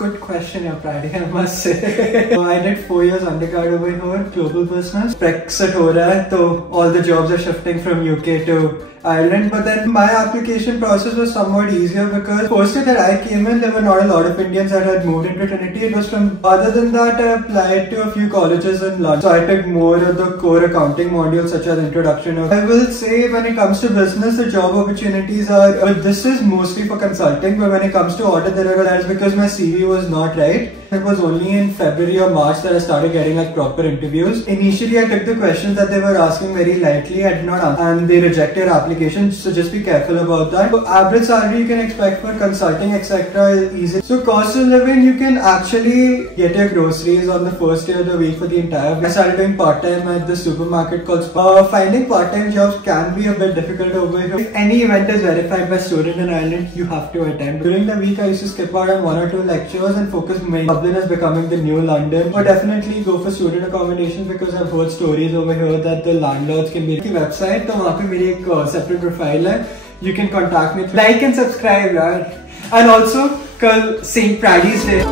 Good question, you're Friday, I must say. So I did 4 years undergrad over here, global business. Brexit ho raha hai, so all the jobs are shifting from UK to Ireland. But then my application process was somewhat easier because first year that I came in, there were not a lot of Indians that had moved into Trinity. It was from, other than that, I applied to a few colleges in London. So I took more of the core accounting modules such as introduction. I will say when it comes to business, the job opportunities are, this is mostly for consulting, but when it comes to audit, that is because my CV was not right. It was only in February or March that I started getting like proper interviews. Initially, I took the questions that they were asking very lightly. I did not answer, and they rejected applications. So just be careful about that. So average salary you can expect for consulting, etc. is easy. So cost of living, you can actually get your groceries on the first day of the week for the entire week. I started doing part-time at the supermarket called finding part-time jobs can be a bit difficult over here. If any event is verified by student in Ireland, you have to attend. During the week, I used to skip out on 1 or 2 lectures and focus mainly. Dublin is becoming the new London. But definitely go for student accommodation because I've heard stories over here that the landlords can be the website. So वहाँ पे मेरी एक separate profile है. You can contact me. Like and subscribe, यार. And also कल St. Paddy's Day.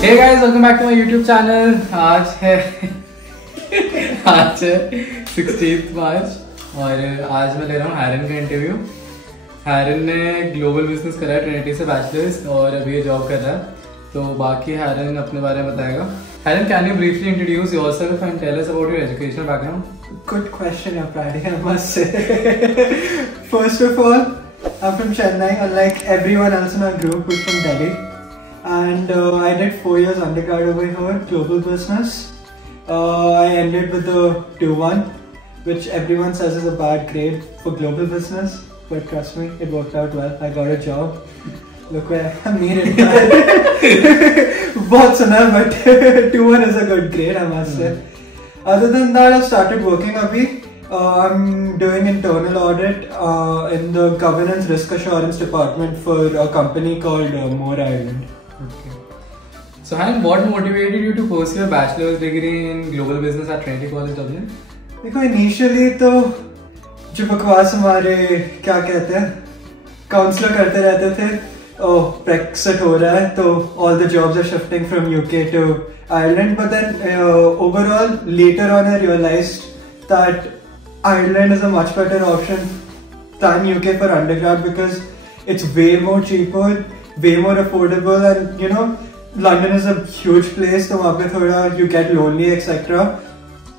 Hey guys, welcome back to my YouTube channel. आज है 16th मार्च और आज मैं ले रहा हूँ हैरन का इंटरव्यू. हैरन ने ग्लोबल बिजनेस करा है ट्रिनिटी से बैचलर्स और अभी ये जॉब कर रहा है. तो बाकी हैरन अपने बारे में बताएगा. Harron, can you briefly introduce yourself and tell us about your educational background? Good question, you're Friday, I must say. First of all, I'm from Chennai, unlike everyone else in our group who's from Delhi. And I did 4 years undergrad over here, global business. I ended with a 2-1, which everyone says is a bad grade for global business. But trust me, it worked out well. I got a job. Look where I made it. But 2-1 is a good grade, I must say. Other than that, I've started working abhi. I'm doing internal audit in the governance risk assurance department for a company called More Ireland. Okay. So, Haran, what motivated you to pursue a bachelor's degree in global business at Trinity College, Dublin? देखो, initially तो जो बकवास हमारे क्या कहते हैं counsellor करते रहते थे, ब्रेक्सिट हो रहा है तो all the jobs are shifting from UK to Ireland. But then overall later on I realized that Ireland is a much better option than UK for undergrad because it's way more cheaper, way more affordable, and you know London is a huge place, so वहाँ पे थोड़ा you get lonely etc.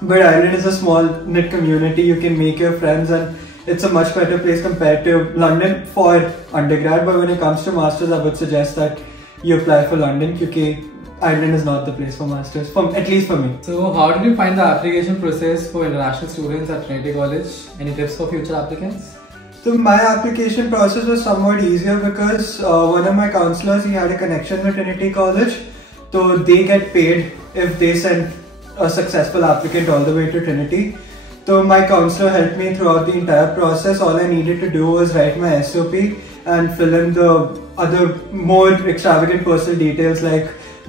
But Ireland is a small knit community, you can make your friends and it's a much better place compared to London for undergrad. But when it comes to masters, I would suggest that you apply for London because Ireland is not the place for masters, at least for me. So how did you find the application process for international students at Trinity College? Any tips for future applicants? So my application process was somewhat easier because one of my counselors, he had a connection with Trinity College, so they get paid if they send a successful applicant all the way to Trinity. So my counselor helped me throughout the entire process. All I needed to do was write my SOP and fill in the other more extravagant personal details like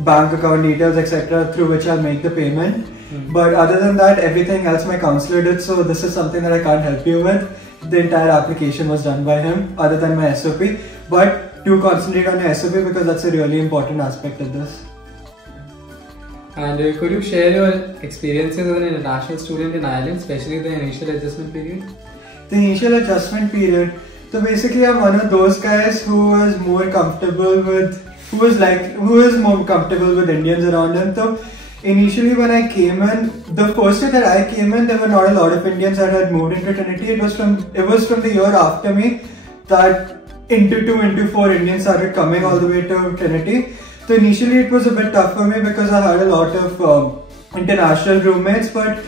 bank account details etc. through which I'll make the payment. But other than that, everything else my counselor did, so this is something that I can't help you with. The entire application was done by him other than my SOP. But do concentrate on your SOP because that's a really important aspect of this. And could you share your experiences as an international student in Ireland, especially the initial adjustment period? The initial adjustment period. So basically, I'm one of those guys who was more comfortable with, who is more comfortable with Indians around him. So initially, when I came in, the first year that I came in, there were not a lot of Indians that had moved into Trinity. It was from the year after me that into 2, into 4 Indians started coming all the way to Trinity. So initially it was a bit tough for me because I had a lot of international roommates, but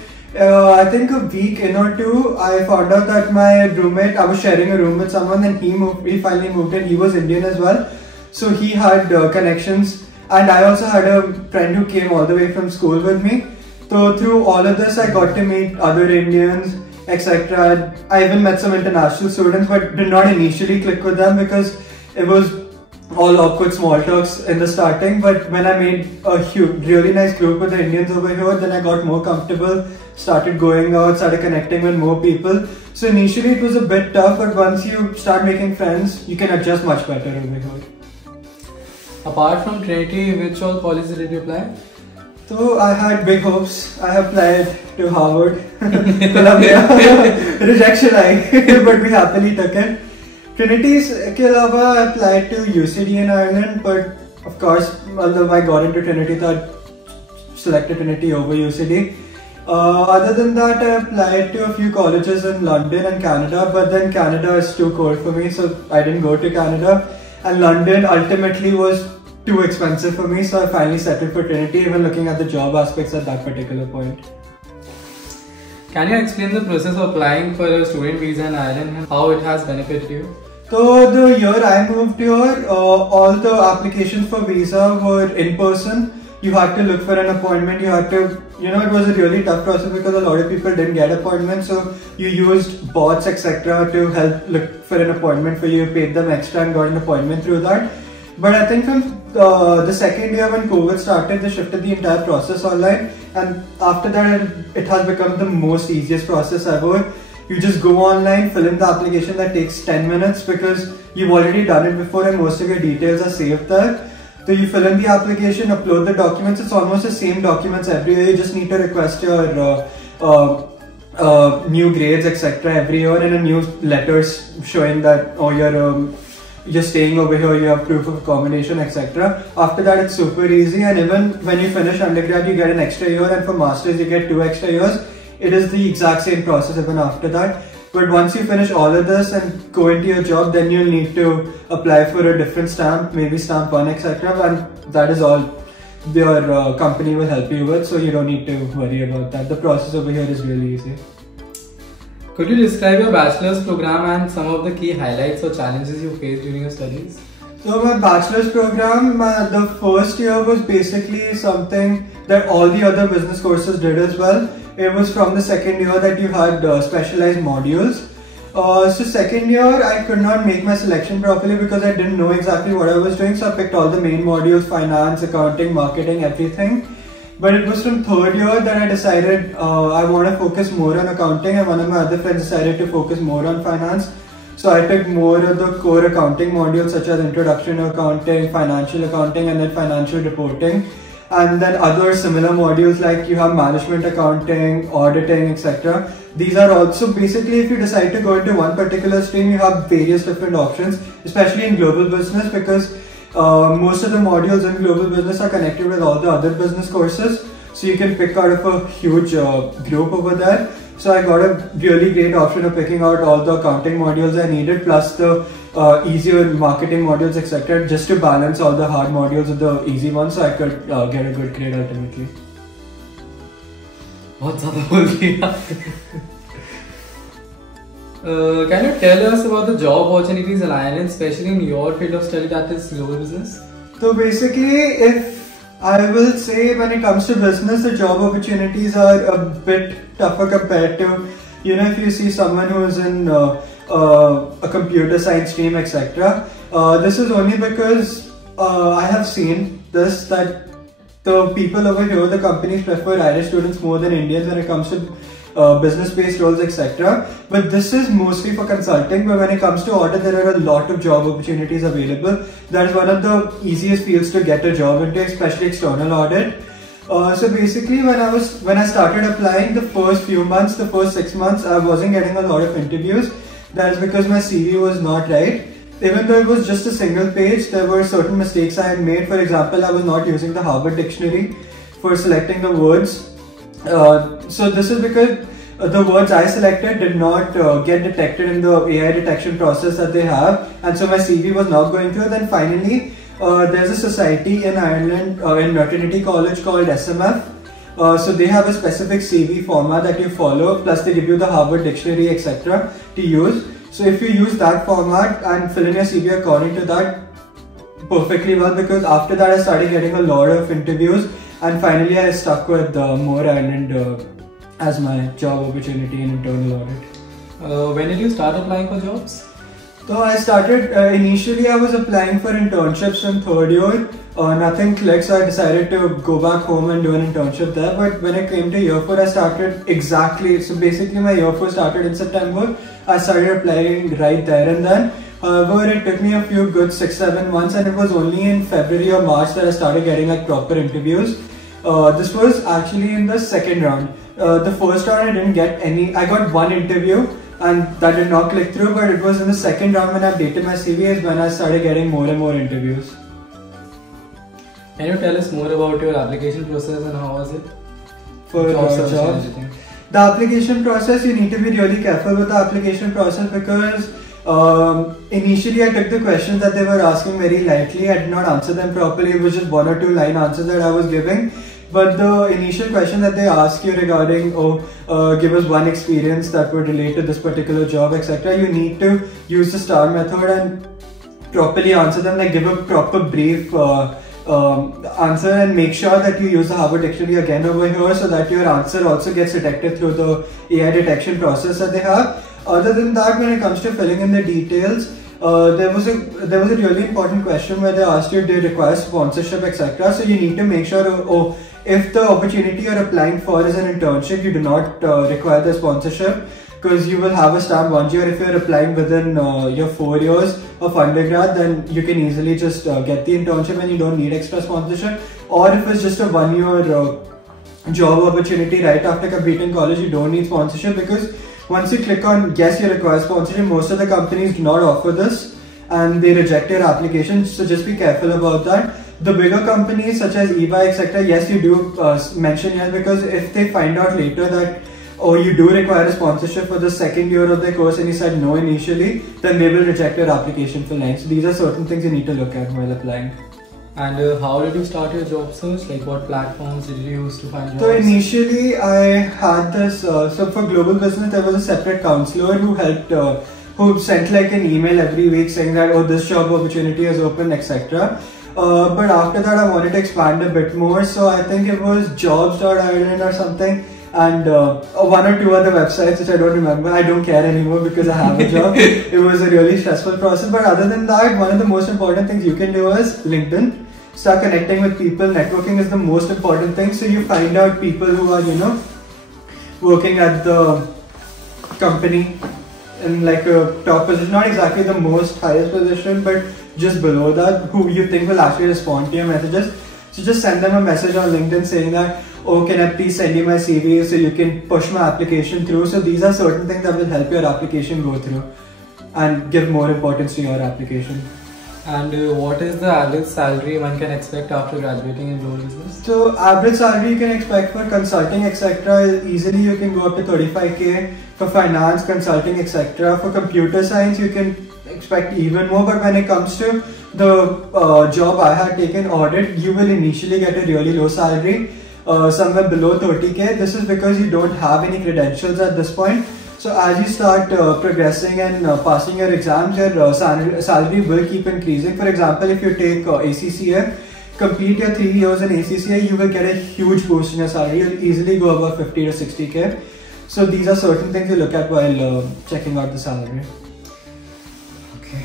I think a week in or two I found out that my roommate, I was sharing a room with someone and he finally moved in. He was Indian as well, so he had connections, and I also had a friend who came all the way from school with me. So through all of this I got to meet other Indians etc. I even met some international students but did not initially click with them because it was all awkward small talks in the starting. But when I made a really nice group with the Indians over here, then I got more comfortable, started going out, started connecting with more people. So initially it was a bit tough, but once you start making friends, you can adjust much better over here. Apart from Trinity, which all colleges did you apply? So I had big hopes. I applied to Harvard, Columbia, rejection but we happily took it. Trinity's के अलावा I applied to UCD in Ireland, but of course, although I got into Trinity, I selected Trinity over UCD. Other than that, I applied to a few colleges in London and Canada, but then Canada is too cold for me, so I didn't go to Canada. And London ultimately was too expensive for me, so I finally settled for Trinity, even looking at the job aspects at that particular point. Can you explain the process of applying for a student visa in Ireland and how it has benefited you? So the year I moved here, all the applications for visa were in person. You had to look for an appointment, you had to, it was a really tough process because a lot of people didn't get appointments, so you used bots etc. to help look for an appointment for you, paid them extra and got an appointment through that. But I think from the second year when COVID started, they shifted the entire process online, and after that it has become the most easiest process ever. You just go online, fill in the application, that takes 10 minutes because you've already done it before and most of your details are saved there. So you fill in the application, upload the documents, it's almost the same documents every year, you just need to request your new grades etc. every year and a new letters showing that you're staying over here, you have proof of accommodation etc. After that it's super easy, and even when you finish undergrad you get an extra year, and for masters you get 2 extra years. It is the exact same process even after that. But once you finish all of this and go into your job, then you'll need to apply for a different stamp, maybe stamp 1 etc. and that is all your company will help you with, so you don't need to worry about that. The process over here is really easy. Could you describe your bachelor's program and some of the key highlights or challenges you faced during your studies? So my bachelor's program, the first year was basically something that all the other business courses did as well. It was from the second year that you had specialized modules. So second year I could not make my selection properly because I didn't know exactly what I was doing, so I picked all the main modules, finance, accounting, marketing, everything. But it was from third year that I decided I want to focus more on accounting, and one of my other friends decided to focus more on finance. So I took more of the core accounting modules such as introduction to accounting, financial accounting and then financial reporting. And then other similar modules like you have management accounting, auditing, etc. These are also basically, if you decide to go into one particular stream, you have various different options, especially in global business, because most of the modules in global business are connected with all the other business courses. So you can pick out of a huge group over there. So I got a really great option of picking out all the accounting modules I needed, plus the easier marketing modules etc. just to balance all the hard modules with the easy ones, so I could get a good grade ultimately. Can you tell us about the job opportunities in Ireland, especially in your field of study, that is global business? So basically, if I will say when it comes to business, the job opportunities are a bit tougher compared to, if you see someone who is in a computer science stream etc. This is only because I have seen this, that the people over here, the companies prefer Irish students more than Indians when it comes to business-based roles etc. But this is mostly for consulting, but when it comes to audit, there are a lot of job opportunities available. That is one of the easiest fields to get a job into, especially external audit. So basically when I started applying, the first few months, the first 6 months, I wasn't getting a lot of interviews. That is because my CV was not right. Even though it was just a single page, there were certain mistakes I had made. For example, I was not using the Harvard dictionary for selecting the words. So this is because the words I selected did not get detected in the AI detection process that they have, and so my CV was not going through. Then finally, there's a society in Ireland, in Trinity College called SMF. So they have a specific CV format that you follow, plus they give you the Harvard dictionary etc. to use. So if you use that format and fill in your CV according to that, perfectly well, because after that I started getting a lot of interviews, and finally I stuck with More Ireland as my job opportunity in internal audit. When did you start applying for jobs? So I started, initially I was applying for internships in third year. Nothing clicked, so I decided to go back home and do an internship there. But when I came to year 4, I started exactly, so basically my year 4 started in September. I started applying right there and then. However, it took me a few good 6-7 months, and it was only in February or March that I started getting like proper interviews. This was actually in the second round. The first round I didn't get any. I got one interview and that did not click through, but it was in the second round when I updated my CV is when I started getting more and more interviews. Can you tell us more about your application process and how was it? For jobs? The application process, you need to be really careful with the application process because initially I took the questions that they were asking very lightly. I did not answer them properly. It was just 1 or 2 line answers that I was giving. But the initial question that they ask you regarding, give us one experience that would relate to this particular job, etc. You need to use the STAR method and properly answer them, like give a proper brief answer, and make sure that you use the Harvard dictionary again over here so that your answer also gets detected through the AI detection process that they have. Other than that, when it comes to filling in the details, there was a really important question where they asked you, do you require sponsorship, etc. So you need to make sure, if the opportunity you're applying for is an internship, you do not require the sponsorship, because you will have a stamp 1 year. If you're applying within your 4 years of undergrad, then you can easily just get the internship and you don't need extra sponsorship. Or if it's just a 1 year job opportunity right after completing college, you don't need sponsorship, because once you click on yes, you require sponsorship, most of the companies do not offer this and they reject your application. So just be careful about that. The bigger companies such as ibat, etc., yes, you do mention yes, because if they find out later that you do require a sponsorship for the second year of the course and you said no initially, then they will reject your application for life. So these are certain things you need to look at while applying. And how did you start your job search? Like what platforms did you use to find jobs? So initially I had this, so for global business there was a separate counselor who helped, who sent like an email every week saying that this job opportunity is open, etc. But after that I wanted to expand a bit more, so I think it was jobs.ireland or something, and 1 or 2 other websites which I don't remember. I don't care anymore because I have a job. It was a really stressful process, but other than that, one of the most important things you can do is LinkedIn. Start connecting with people. Networking is the most important thing. So you find out people who are, working at the company in like a top position, not exactly the most highest position, but just below that, who you think will actually respond to your messages. So just send them a message on LinkedIn saying that, can I please send you my CV so you can push my application through. So these are certain things that will help your application go through and give more importance to your application. And what is the average salary one can expect after graduating in global business? So average salary you can expect for consulting, etc. easily you can go up to 35k. For finance, consulting, etc. For computer science you can expect even more, but when it comes to the job I had taken, audit, you will initially get a really low salary, somewhere below 30k. This is because you don't have any credentials at this point. So as you start progressing and passing your exams, your salary will keep increasing. For example, if you take ACCA, complete your 3 years in ACCA, you will get a huge boost in your salary. You'll easily go above 50 to 60k. So these are certain things you look at while checking out the salary. Okay.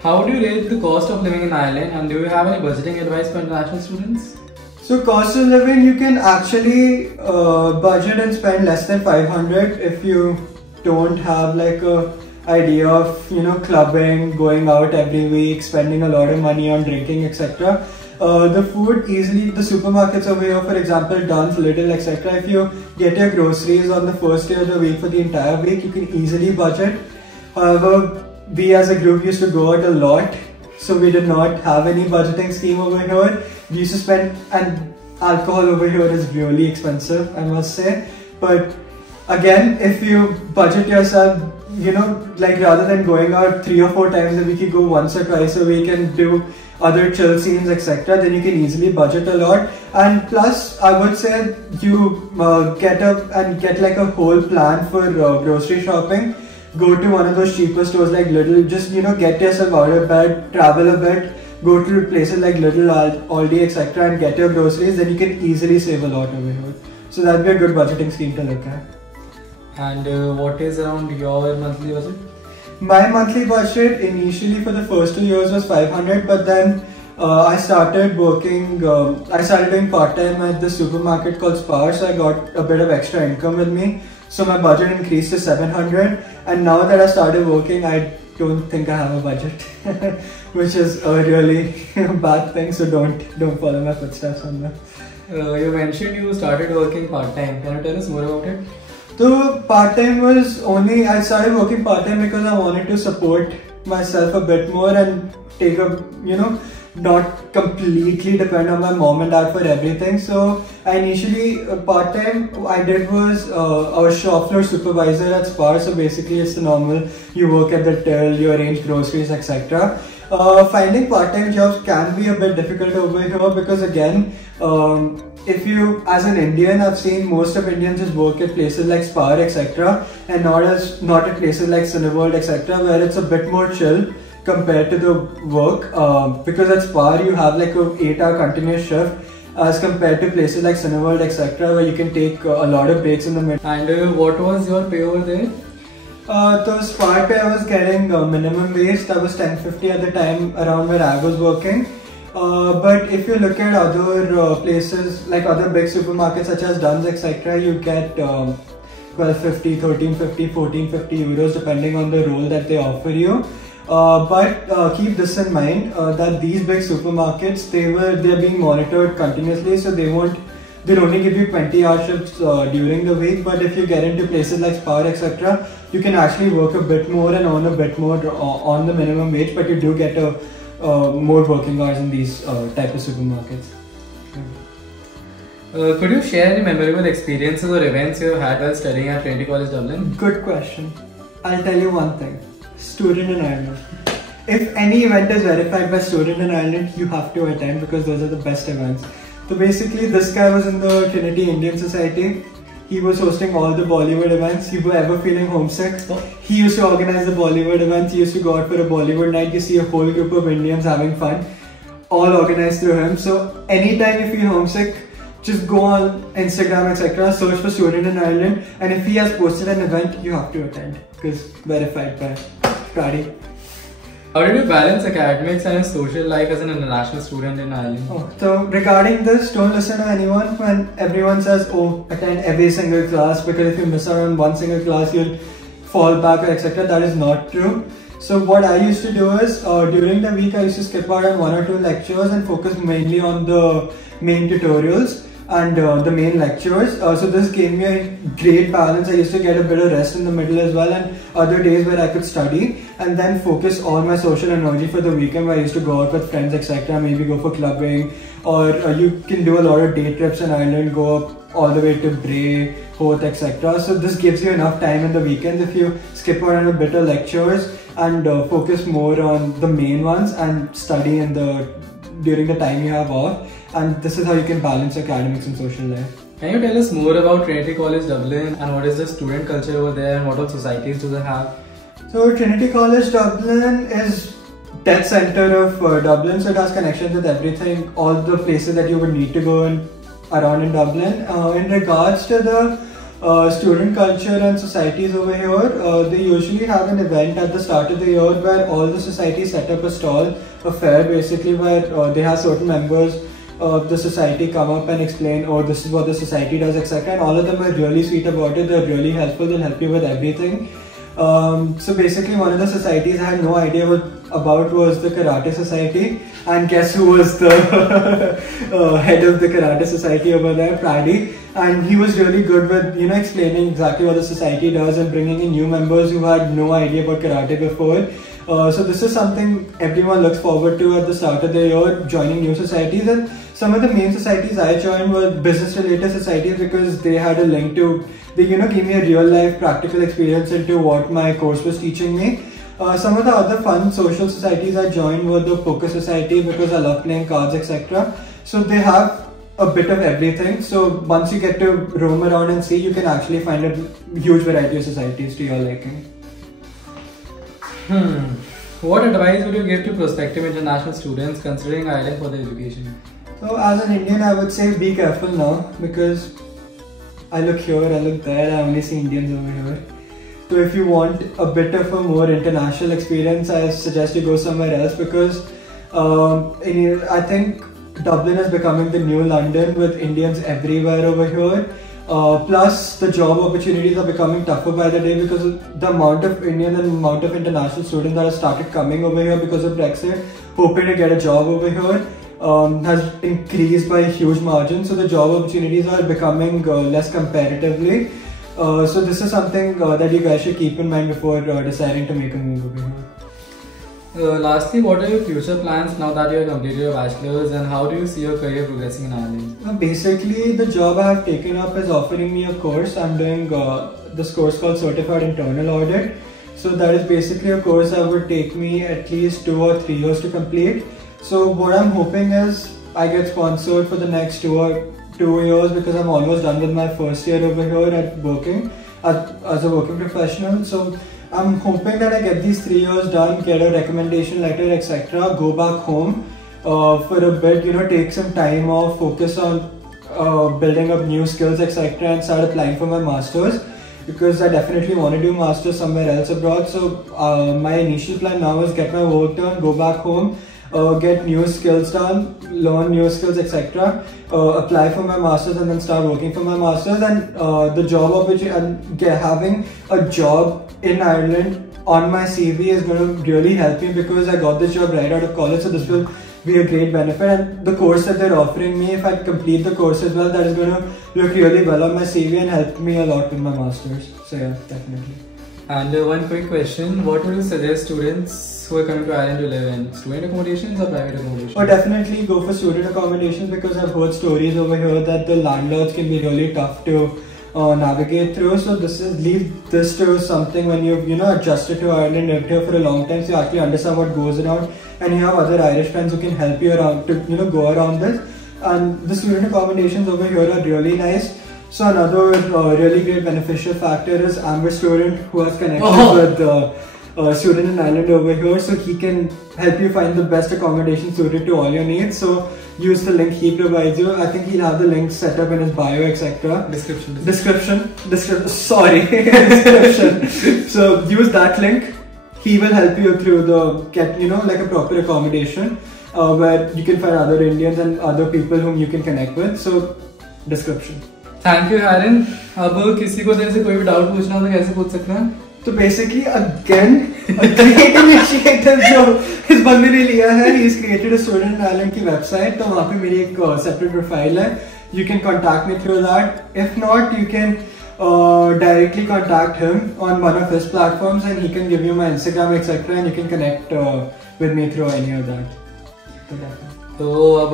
How do you rate the cost of living in Ireland, and do you have any budgeting advice for international students? So cost of living, you can actually budget and spend less than 500 if you don't have like a idea of clubbing, going out every week, spending a lot of money on drinking, etc. The food easily, the supermarkets over here, for example, Dunnes, Lidl, etc. If you get your groceries on the first day of the week for the entire week, you can easily budget. However, we as a group used to go out a lot, so we did not have any budgeting scheme over here. We used to spend, and alcohol over here is really expensive, I must say. But again, if you budget yourself, like rather than going out 3 or 4 times a week, you go once or twice a week and do other chill scenes, etc. Then you can easily budget a lot. And plus, I would say you get like a whole plan for grocery shopping. Go to one of those cheaper stores like Lidl. Just get yourself out of bed, travel a bit, go to places like Lidl, Aldi, etc. and get your groceries. Then you can easily save a lot over here. So that'd be a good budgeting scheme to look at. And what is around your monthly budget? My monthly budget initially for the first 2 years was 500, but then I started working, I started doing part-time at the supermarket called Spar, so I got a bit of extra income with me. So my budget increased to 700, and now that I started working, I don't think I have a budget, which is a really bad thing. So don't follow my footsteps on that. You mentioned you started working part-time. Can you tell us more about it? So part-time was only, I started working part-time because I wanted to support myself a bit more and take a, not completely depend on my mom and dad for everything. So I initially, part-time I did was a shop floor supervisor at Spar. So basically it's the normal, you work at the till, you arrange groceries, etc. Finding part-time jobs can be a bit difficult over here because again, if you, as an Indian, I've seen most of Indians just work at places like Spar, etc. and not at places like Cineworld, etc. where it's a bit more chill compared to the work, because at Spar you have like a 8-hour continuous shift as compared to places like Cineworld, etc. where you can take a lot of breaks in the middle. And what was your pay over there? The Spar pay I was getting minimum wage. That was 10.50 at the time around where I was working. But if you look at other places like other big supermarkets such as Duns, etc., you get 12.50, 13.50, 14.50 euros depending on the role that they offer you. But keep this in mind that these big supermarkets, they're being monitored continuously, so they'll only give you 20-hour shifts during the week. But if you get into places like Spar, etc., you can actually work a bit more and earn a bit more on the minimum wage, but you do get more working hours in these type of supermarkets. Could you share any memorable experiences or events you had while studying at Trinity College Dublin? Good question. I'll tell you one thing. Student in Ireland. If any event is verified by Student in Ireland, you have to attend because those are the best events. So basically, this guy was in the Trinity Indian Society. He was hosting all the Bollywood events. You were ever feeling homesick? He used to organize the Bollywood events. He used to go out for a Bollywood night. You see a whole group of Indians having fun, all organized through him. So anytime you feel homesick, just go on Instagram, etc., search for Student in Ireland, and if he has posted an event, you have to attend because verified by Pradi. How did you balance academics and your social life as an international student in Ireland? So regarding this, don't listen to anyone when everyone says, oh, attend every single class, because if you miss out on one single class, you'll fall back or etc. That is not true. So what I used to do is, during the week, I used to skip out on 1 or 2 lectures and focus mainly on the main tutorials and the main lectures. So this gave me a great balance. I used to get a bit of rest in the middle as well, and other days where I could study and then focus all my social energy for the weekend, where I used to go out with friends, etc., maybe go for clubbing, or you can do a lot of day trips in Ireland, go up all the way to Bray, Hoth, etc. So this gives you enough time in the weekends if you skip out on a bit of lectures and focus more on the main ones and study during the time you have off. And this is how you can balance academics and social life. Can you tell us more about Trinity College Dublin and what is the student culture over there and what all societies do they have? So Trinity College Dublin is dead center of Dublin, so it has connections with everything, all the places that you would need to go around in Dublin. In regards to the student culture and societies over here, they usually have an event at the start of the year where all the societies set up a stall, a fair basically, where they have certain members of the society come up and explain, oh, this is what the society does, etc. And all of them are really sweet about it. They're really helpful. They'll help you with everything. So basically, one of the societies I had no idea about was the Karate Society. And guess who was the head of the Karate Society over there? Pradi. And he was really good with, explaining exactly what the society does and bringing in new members who had no idea about karate before. So this is something everyone looks forward to at the start of the year, joining new societies. And some of the main societies I joined were business related societies because they had a link to, they gave me a real life practical experience into what my course was teaching me. Some of the other fun social societies I joined were the poker society because I love playing cards, etc. So they have a bit of everything. So once you get to roam around and see, you can actually find a huge variety of societies to your liking. What advice would you give to prospective international students considering Ireland for their education? So as an Indian, I would say be careful now, because I look here, I look there, I only see Indians over here. So if you want a bit of a more international experience, I suggest you go somewhere else, because I think Dublin is becoming the new London with Indians everywhere over here. Plus, the job opportunities are becoming tougher by the day because the amount of Indian and amount of international students that have started coming over here because of Brexit, hoping to get a job over here, has increased by a huge margin. So the job opportunities are becoming less comparatively. So this is something that you guys should keep in mind before deciding to make a move over here. Lastly, what are your future plans now that you have completed your bachelor's, and how do you see your career progressing in Ireland? Basically, the job I have taken up is offering me a course. I'm doing this course called Certified Internal Audit. So that is basically a course that would take me at least 2 or 3 years to complete. So what I'm hoping is I get sponsored for the next 2 years because I'm almost done with my first year over here at working as a working professional. So I'm hoping that I get these 3 years done, get a recommendation letter, etc. Go back home for a bit, take some time off, focus on building up new skills, etc. and start applying for my masters because I definitely want to do masters somewhere else abroad. So my initial plan now is get my work done, go back home, get new skills done, learn new skills, etc. Apply for my masters and then start working for my masters. And the job opportunity and having a job in Ireland on my CV is going to really help me because I got this job right out of college. So this will be a great benefit. And the course that they're offering me, if I complete the course as well, that is going to look really well on my CV and help me a lot with my masters. So yeah, definitely. And one quick question, what would you suggest students who are coming to Ireland to live in? Student accommodations or private accommodations? Oh, definitely go for student accommodations because I've heard stories over here that the landlords can be really tough to navigate through. So leave this to something when you've adjusted to Ireland, lived here for a long time, so you actually understand what goes around, and you have other Irish friends who can help you around to go around this. And the student accommodations over here are really nice. So another really great beneficial factor is Amber Student, who has connected with student in Ireland over here, so he can help you find the best accommodation suited to all your needs. So use the link he provides you. I think he'll have the link set up in his bio, etc. Description. Sorry, description. So use that link. He will help you through like a proper accommodation where you can find other Indians and other people whom you can connect with. So description. Thank you, Harin. अब किसी को तेरे से कोई भी doubt पूछना हो तो कैसे पूछ सकते हैं? तो basically again a great initiative जो इस बंदे ने लिया है. He's created a student in Ireland की website, तो वहाँ पे मेरी एक separate profile है. You can contact me through that. If not, you can directly contact him on one of his platforms, and he can give you my Instagram, etc. and you can connect with me through any of that. तो अब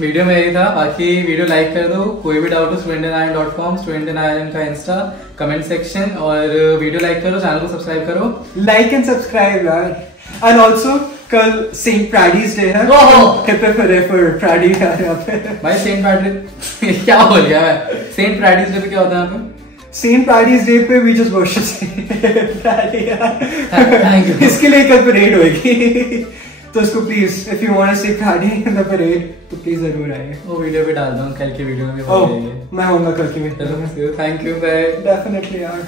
video में यही था. बाकी video like कर दो. कोई भी डाउट हो studentin.com, studentin का इंस्टा कमेंट सेक्शन, और वीडियो लाइक करो, चैनल को सब्सक्राइब करो. लाइक एंड सब्सक्राइब यार. एंड ऑल्सो कल सेंट पैडीज डे है. फॉर पैडी यार यहाँ पे. भाई सेंट पैडी क्या बोल गया मैं? सेंट पैडीज डे पे क्या होता है यहाँ पे? सेंट पैडीज डे पे वी जस्ट वर्शिप पैडी यार. Thank you. इसके लिए कल परेड होगी. तो उसको please if you want to see Paddy in the parade तो प्लीज जरूर आइए. वो वीडियो भी डाल दूँ कल की वीडियो में. मैं होऊंगा कल की वीडियो में. Thank you. बाय. डेफिनेटली यार.